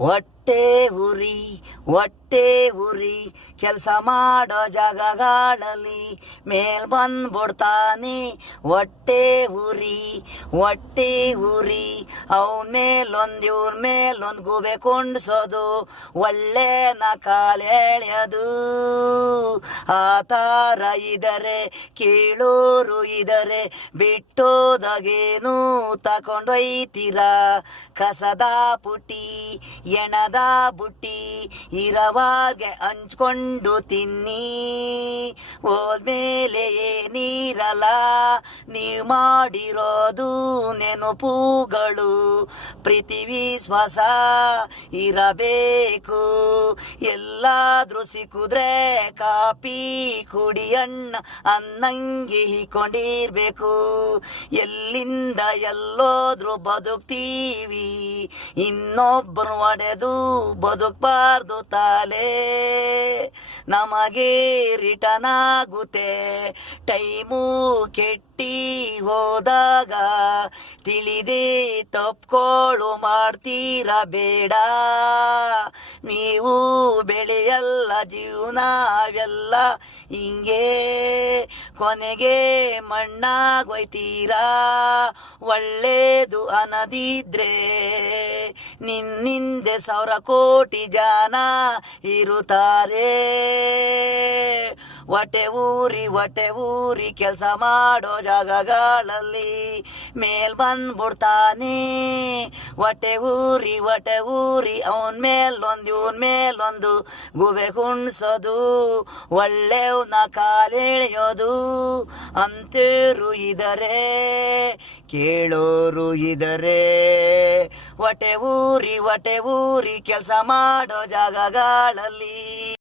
ಹೊಟ್ಟೆ ಉರಿ ಹೊಟ್ಟೆ ಉರಿ ಕೆಲಸ ಮಾಡೋ ಜಾಗಗಳಲ್ಲಿ ಮೇಲ್ ಬಂದ್ಬಿಡ್ತಾನೆ ಹೊಟ್ಟೆ ಉರಿ ಅವನ ಮೇಲೊಂದು ಇವ್ರ ಮೇಲೊಂದು ಗೂಬೆ ಕೊಂಡ್ಸೋದು ಒಳ್ಳೆನ ಕಾಲೆಳೆಯೋದು ಆ ಥರ ಇದರೆ ಕೀಳೂರು ಇದರೆ ಬಿಟ್ಟೋದಾಗೇನು ತಕೊಂಡೊಯ್ತೀರಾ ಕಸದ ಪುಟಿ ಎಣದ ಬುಟ್ಟಿ ಇರವಾಗೆ ಹಂಚ್ಕೊಂಡು ತಿನ್ನಿ ಹೋದ್ಮೇಲೆ ಏನಿರಲ್ಲ ನೀವು ಮಾಡಿರೋದು ನೆನಪುಗಳು ಪ್ರೀತಿ ವಿಶ್ವಾಸ ಇರಬೇಕು ಎಲ್ಲಾದ್ರೂ ಸಿಕ್ಕಿದ್ರೆ ಕಾಪಿ ಕುಡಿ ಅನ್ನಂಗೆ ಹಿಕೊಂಡಿರ್ಬೇಕು ಎಲ್ಲಿಂದ ಎಲ್ಲೋದ್ರೂ ಬದುಕ್ತೀವಿ ಇನ್ನೊಬ್ಬರು ಒಡೆದು ಬದುಕಬಾರ್ದು ತಾಲೆ ನಮಗೆ ರಿಟರ್ನ್ ಆಗುತ್ತೆ ಟೈಮು ಕೆಟ್ಟಿ ಹೋದಾಗ ತಿಳಿದೇ ತಪ್ಕೊಳ್ಳು ಮಾಡ್ತೀರ ಬೇಡ ನೀವು ಬೆಳೆಯಲ್ಲ ಜೀವನವೆಲ್ಲ ಹಿಂಗೆ ಕೊನೆಗೆ ಮಣ್ಣಾಗೋಯ್ತೀರಾ ಒಳ್ಳೇದು ಅನ್ನದಿದ್ರೆ ನಿನ್ನಿಂದೆ 1,000 ಕೋಟಿ ಜನ ಇರುತ್ತಾರೆ ಹೊಟ್ಟೆ ಊರಿ ಕೆಲಸ ಮಾಡೋ ಜಾಗಗಳಲ್ಲಿ ಮೇಲ್ ಬಂದ್ಬಿಡ್ತಾನೆ ಹೊಟ್ಟೆ ಊರಿ ಅವನ ಮೇಲೊಂದು ಇವನ್ ಮೇಲೊಂದು ಗೂಬೆ ಕುಣ್ಸೋದು ಒಳ್ಳೆವ್ನ ಕಾಲೆಳೆಯೋದು ಅಂತೇರು ಇದರೆ ಕೇಳೋರು ಇದರೆ ಹೊಟ್ಟೆ ಊರಿ ಕೆಲಸ ಮಾಡೋ ಜಾಗಗಳಲ್ಲಿ